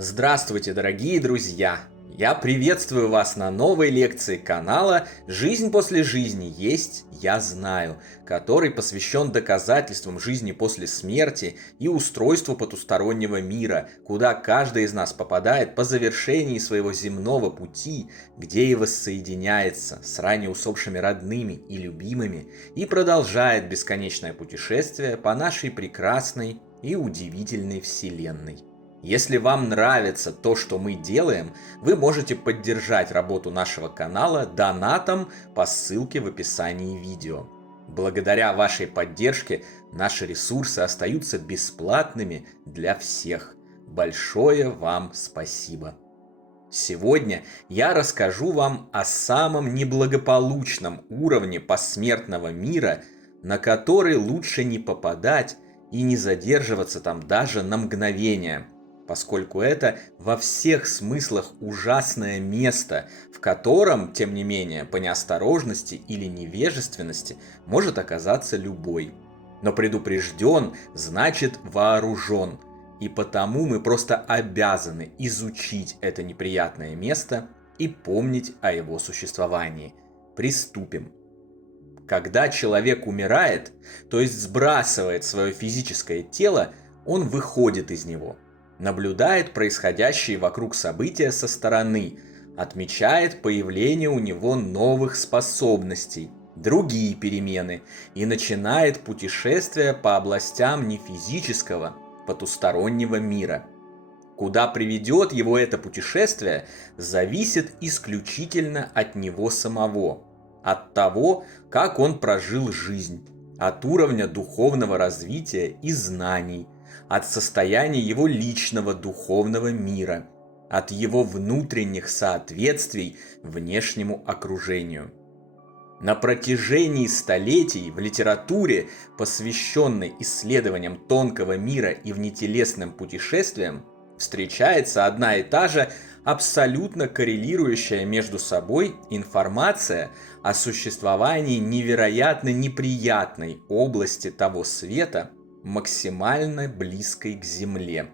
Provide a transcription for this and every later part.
Здравствуйте, дорогие друзья! Я приветствую вас на новой лекции канала «Жизнь после жизни есть, я знаю», который посвящен доказательствам жизни после смерти и устройству потустороннего мира, куда каждый из нас попадает по завершении своего земного пути, где и воссоединяется с ранее усопшими родными и любимыми и продолжает бесконечное путешествие по нашей прекрасной и удивительной Вселенной. Если вам нравится то, что мы делаем, вы можете поддержать работу нашего канала донатом по ссылке в описании видео. Благодаря вашей поддержке наши ресурсы остаются бесплатными для всех. Большое вам спасибо! Сегодня я расскажу вам о самом неблагополучном уровне посмертного мира, на который лучше не попадать и не задерживаться там даже на мгновение, поскольку это во всех смыслах ужасное место, в котором, тем не менее, по неосторожности или невежественности может оказаться любой. Но предупрежден значит вооружен, и потому мы просто обязаны изучить это неприятное место и помнить о его существовании. Приступим. Когда человек умирает, то есть сбрасывает свое физическое тело, он выходит из него, наблюдает происходящие вокруг события со стороны, отмечает появление у него новых способностей, другие перемены и начинает путешествие по областям нефизического, потустороннего мира. Куда приведет его это путешествие, зависит исключительно от него самого, от того, как он прожил жизнь, от уровня духовного развития и знаний, от состояния его личного духовного мира, от его внутренних соответствий внешнему окружению. На протяжении столетий в литературе, посвященной исследованиям тонкого мира и внетелесным путешествиям, встречается одна и та же абсолютно коррелирующая между собой информация о существовании невероятно неприятной области того света, максимально близкой к Земле.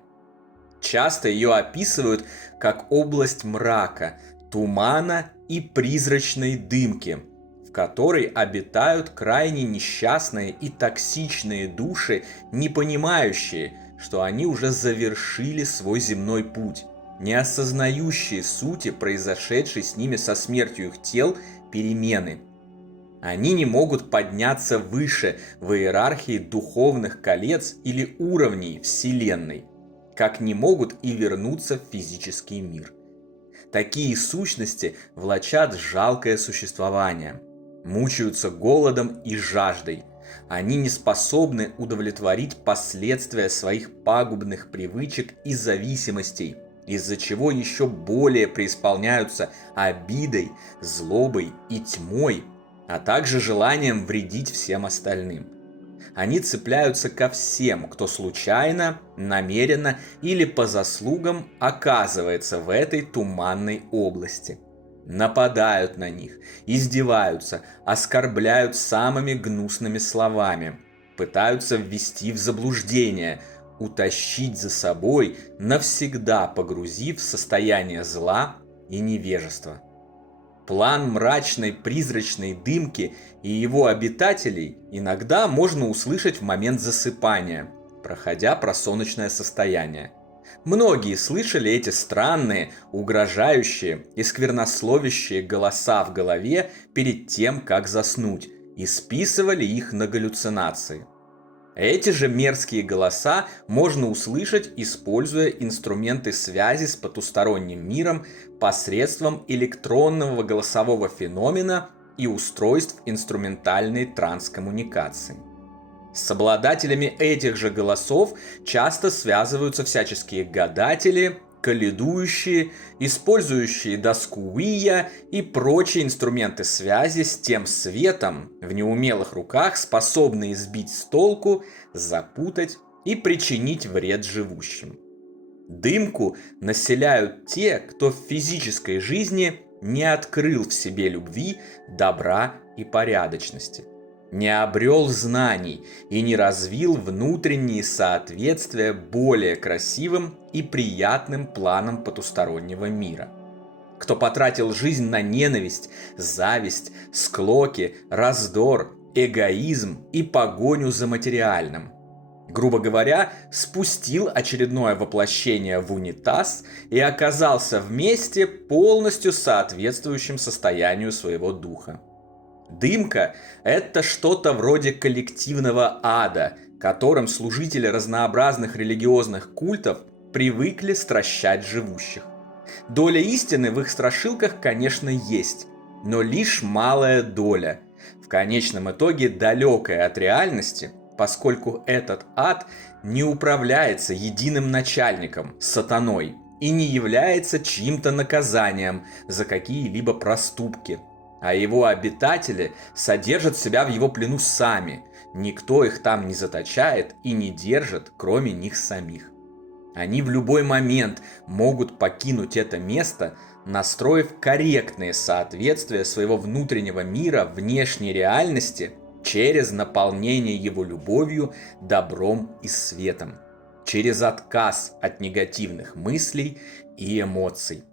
Часто ее описывают как область мрака, тумана и призрачной дымки, в которой обитают крайне несчастные и токсичные души, не понимающие, что они уже завершили свой земной путь, не осознающие сути произошедшей с ними со смертью их тел перемены. Они не могут подняться выше в иерархии духовных колец или уровней Вселенной, как не могут и вернуться в физический мир. Такие сущности влачат жалкое существование, мучаются голодом и жаждой. Они не способны удовлетворить последствия своих пагубных привычек и зависимостей, из-за чего еще более преисполняются обидой, злобой и тьмой, а также желанием вредить всем остальным. Они цепляются ко всем, кто случайно, намеренно или по заслугам оказывается в этой туманной области. Нападают на них, издеваются, оскорбляют самыми гнусными словами, пытаются ввести в заблуждение, утащить за собой, навсегда погрузив в состояние зла и невежества. План мрачной призрачной дымки и его обитателей иногда можно услышать в момент засыпания, проходя просоночное состояние. Многие слышали эти странные, угрожающие и сквернословящие голоса в голове перед тем, как заснуть, и списывали их на галлюцинации. Эти же мерзкие голоса можно услышать, используя инструменты связи с потусторонним миром посредством электронного голосового феномена и устройств инструментальной транскоммуникации. С обладателями этих же голосов часто связываются всяческие гадатели, коледующие, использующие доску Уия и прочие инструменты связи с тем светом в неумелых руках, способные сбить с толку, запутать и причинить вред живущим. Дымку населяют те, кто в физической жизни не открыл в себе любви, добра и порядочности. не обрел знаний и не развил внутренние соответствия более красивым и приятным планам потустороннего мира. Кто потратил жизнь на ненависть, зависть, склоки, раздор, эгоизм и погоню за материальным. Грубо говоря, спустил очередное воплощение в унитаз и оказался в месте, полностью соответствующем состоянию своего духа. Дымка – это что-то вроде коллективного ада, которым служители разнообразных религиозных культов привыкли стращать живущих. Доля истины в их страшилках, конечно, есть, но лишь малая доля, в конечном итоге далекая от реальности, поскольку этот ад не управляется единым начальником, сатаной, и не является чьим-то наказанием за какие-либо проступки, а его обитатели содержат себя в его плену сами, никто их там не заточает и не держит, кроме них самих. Они в любой момент могут покинуть это место, настроив корректные соответствия своего внутреннего мира внешней реальности через наполнение его любовью, добром и светом, через отказ от негативных мыслей и эмоций.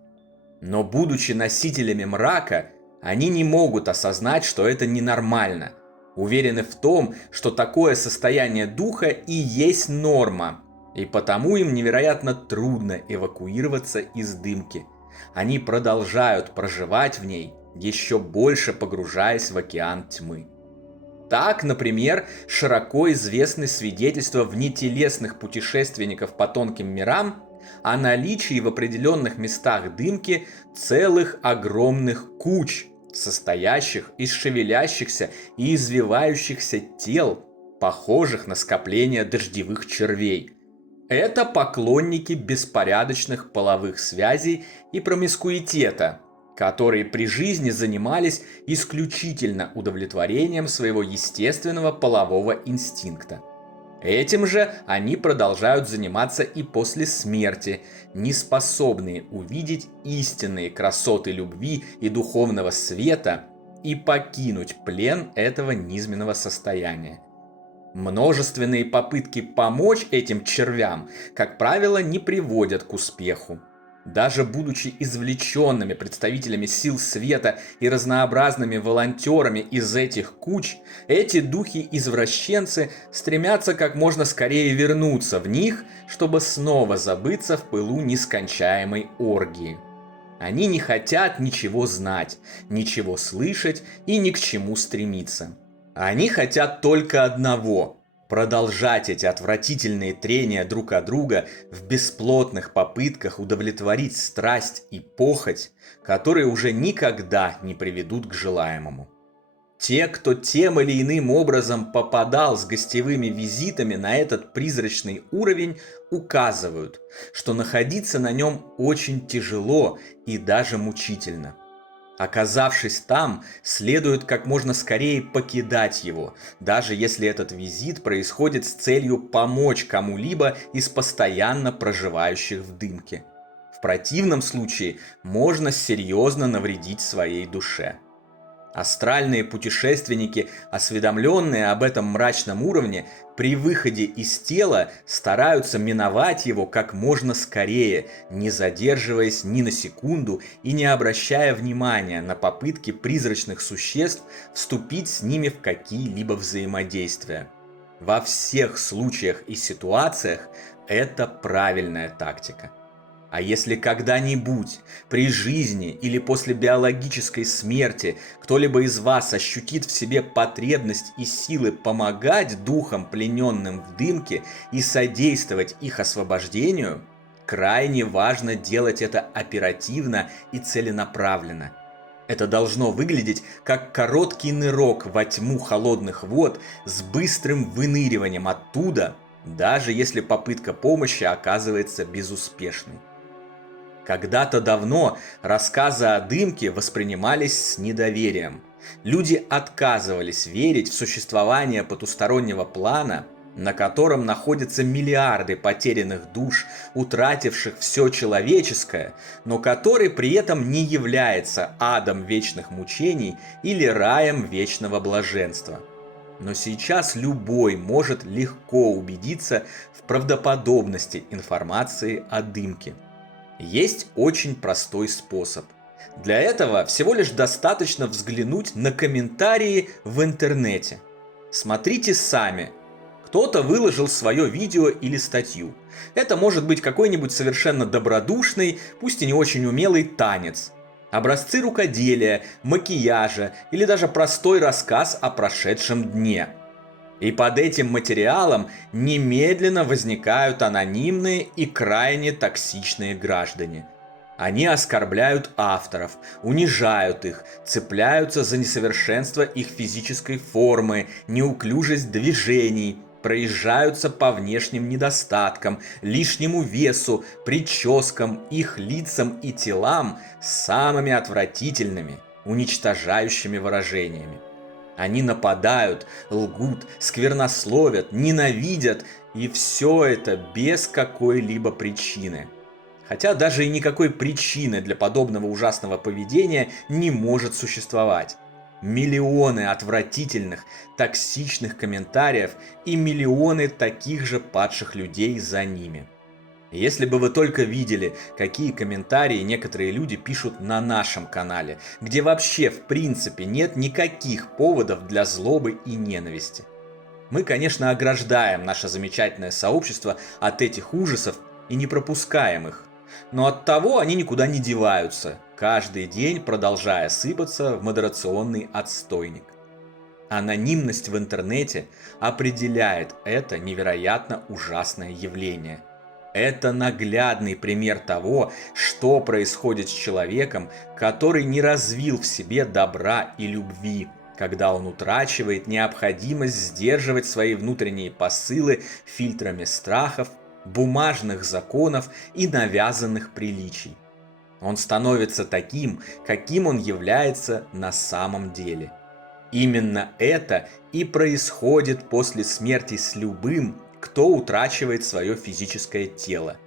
Но будучи носителями мрака, они не могут осознать, что это ненормально, уверены в том, что такое состояние духа и есть норма, и потому им невероятно трудно эвакуироваться из дымки. Они продолжают проживать в ней, еще больше погружаясь в океан тьмы. Так, например, широко известны свидетельства внетелесных путешественников по тонким мирам о наличии в определенных местах дымки целых огромных куч, состоящих из шевелящихся и извивающихся тел, похожих на скопление дождевых червей. Это поклонники беспорядочных половых связей и промискуитета, которые при жизни занимались исключительно удовлетворением своего естественного полового инстинкта. Этим же они продолжают заниматься и после смерти, не способные увидеть истинные красоты любви и духовного света и покинуть плен этого низменного состояния. Множественные попытки помочь этим червям, как правило, не приводят к успеху. Даже будучи извлеченными представителями сил света и разнообразными волонтерами из этих куч, эти духи-извращенцы стремятся как можно скорее вернуться в них, чтобы снова забыться в пылу нескончаемой оргии. Они не хотят ничего знать, ничего слышать и ни к чему стремиться. Они хотят только одного – продолжать эти отвратительные трения друг от друга в бесплотных попытках удовлетворить страсть и похоть, которые уже никогда не приведут к желаемому. Те, кто тем или иным образом попадал с гостевыми визитами на этот призрачный уровень, указывают, что находиться на нем очень тяжело и даже мучительно. Оказавшись там, следует как можно скорее покидать его, даже если этот визит происходит с целью помочь кому-либо из постоянно проживающих в дымке. В противном случае можно серьезно навредить своей душе. Астральные путешественники, осведомленные об этом мрачном уровне, при выходе из тела стараются миновать его как можно скорее, не задерживаясь ни на секунду и не обращая внимания на попытки призрачных существ вступить с ними в какие-либо взаимодействия. Во всех случаях и ситуациях это правильная тактика. А если когда-нибудь, при жизни или после биологической смерти, кто-либо из вас ощутит в себе потребность и силы помогать духам, плененным в дымке, и содействовать их освобождению, крайне важно делать это оперативно и целенаправленно. Это должно выглядеть как короткий нырок во тьму холодных вод с быстрым выныриванием оттуда, даже если попытка помощи оказывается безуспешной. Когда-то давно рассказы о дымке воспринимались с недоверием. Люди отказывались верить в существование потустороннего плана, на котором находятся миллиарды потерянных душ, утративших все человеческое, но который при этом не является адом вечных мучений или раем вечного блаженства. Но сейчас любой может легко убедиться в правдоподобности информации о дымке. Есть очень простой способ. Для этого всего лишь достаточно взглянуть на комментарии в интернете. Смотрите сами. Кто-то выложил свое видео или статью. Это может быть какой-нибудь совершенно добродушный, пусть и не очень умелый танец. Образцы рукоделия, макияжа или даже простой рассказ о прошедшем дне. И под этим материалом немедленно возникают анонимные и крайне токсичные граждане. Они оскорбляют авторов, унижают их, цепляются за несовершенство их физической формы, неуклюжесть движений, проезжаются по внешним недостаткам, лишнему весу, прическам, их лицам и телам с самыми отвратительными, уничтожающими выражениями. Они нападают, лгут, сквернословят, ненавидят, и все это без какой-либо причины. Хотя даже и никакой причины для подобного ужасного поведения не может существовать. Миллионы отвратительных, токсичных комментариев и миллионы таких же падших людей за ними. Если бы вы только видели, какие комментарии некоторые люди пишут на нашем канале, где вообще в принципе нет никаких поводов для злобы и ненависти. Мы, конечно, ограждаем наше замечательное сообщество от этих ужасов и не пропускаем их. Но от того они никуда не деваются, каждый день продолжая сыпаться в модерационный отстойник. Анонимность в интернете определяет это невероятно ужасное явление. Это наглядный пример того, что происходит с человеком, который не развил в себе добра и любви, когда он утрачивает необходимость сдерживать свои внутренние посылы фильтрами страхов, бумажных законов и навязанных приличий. Он становится таким, каким он является на самом деле. Именно это и происходит после смерти с любым, кто утрачивает свое физическое тело.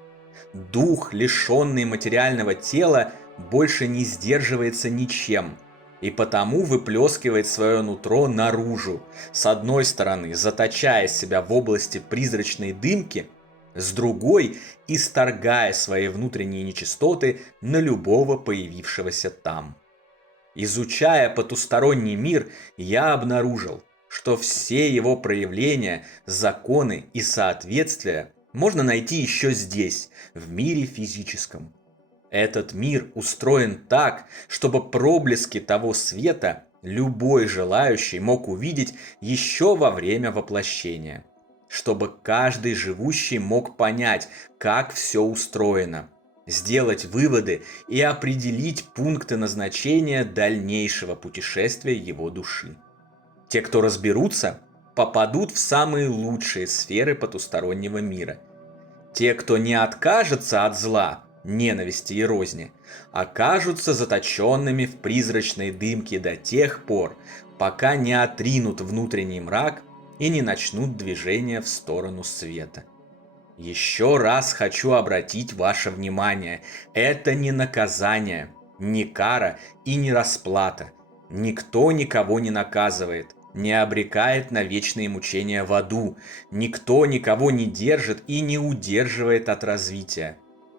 Дух, лишенный материального тела, больше не сдерживается ничем, и потому выплескивает свое нутро наружу, с одной стороны заточая себя в области призрачной дымки, с другой исторгая свои внутренние нечистоты на любого появившегося там. Изучая потусторонний мир, я обнаружил, что все его проявления, законы и соответствия можно найти еще здесь, в мире физическом. Этот мир устроен так, чтобы проблески того света любой желающий мог увидеть еще во время воплощения. Чтобы каждый живущий мог понять, как все устроено, сделать выводы и определить пункты назначения дальнейшего путешествия его души. Те, кто разберутся, попадут в самые лучшие сферы потустороннего мира. Те, кто не откажется от зла, ненависти и розни, окажутся заточенными в призрачной дымке до тех пор, пока не отринут внутренний мрак и не начнут движение в сторону света. Еще раз хочу обратить ваше внимание, это не наказание, не кара и не расплата. Никто никого не наказывает, не обрекает на вечные мучения в аду, никто никого не держит и не удерживает от развития.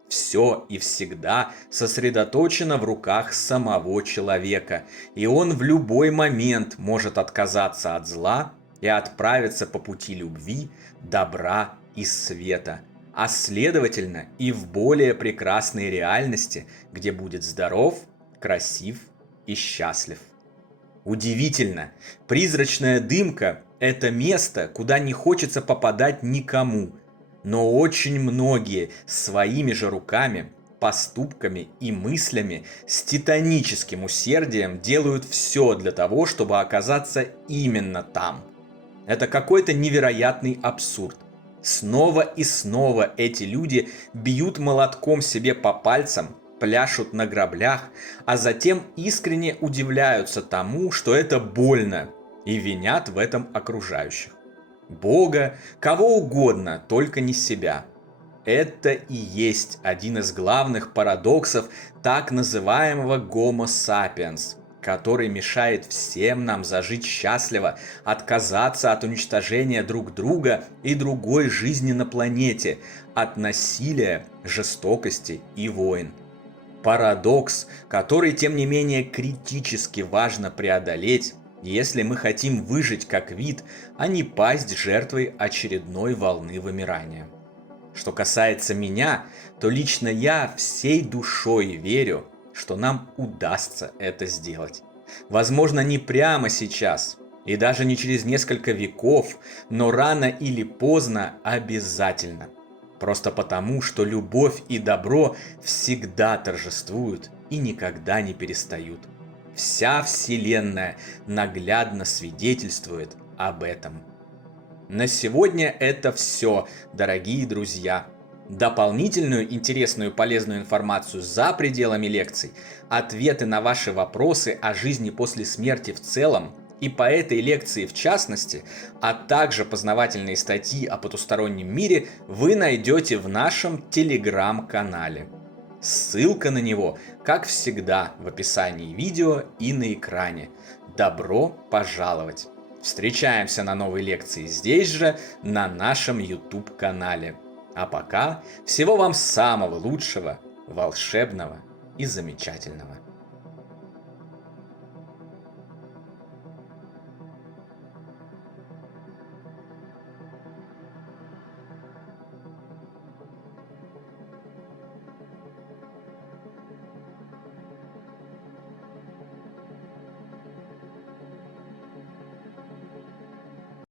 Все и всегда сосредоточено в руках самого человека, и он в любой момент может отказаться от зла и отправиться по пути любви, добра и света, а следовательно и в более прекрасной реальности, где будет здоров, красив и счастлив. Удивительно, призрачная дымка – это место, куда не хочется попадать никому, но очень многие своими же руками, поступками и мыслями с титаническим усердием делают все для того, чтобы оказаться именно там. Это какой-то невероятный абсурд. Снова и снова эти люди бьют молотком себе по пальцам, пляшут на граблях, а затем искренне удивляются тому, что это больно, и винят в этом окружающих. Бога, кого угодно, только не себя. Это и есть один из главных парадоксов так называемого Homo sapiens, который мешает всем нам зажить счастливо, отказаться от уничтожения друг друга и другой жизни на планете, от насилия, жестокости и войн. Парадокс, который, тем не менее, критически важно преодолеть, если мы хотим выжить как вид, а не пасть жертвой очередной волны вымирания. Что касается меня, то лично я всей душой верю, что нам удастся это сделать. Возможно, не прямо сейчас, и даже не через несколько веков, но рано или поздно обязательно. Просто потому, что любовь и добро всегда торжествуют и никогда не перестают. Вся Вселенная наглядно свидетельствует об этом. На сегодня это все, дорогие друзья. Дополнительную интересную и полезную информацию за пределами лекций, ответы на ваши вопросы о жизни после смерти в целом и по этой лекции в частности, а также познавательные статьи о потустороннем мире вы найдете в нашем телеграм-канале. Ссылка на него, как всегда, в описании видео и на экране. Добро пожаловать! Встречаемся на новой лекции здесь же, на нашем YouTube-канале. А пока всего вам самого лучшего, волшебного и замечательного.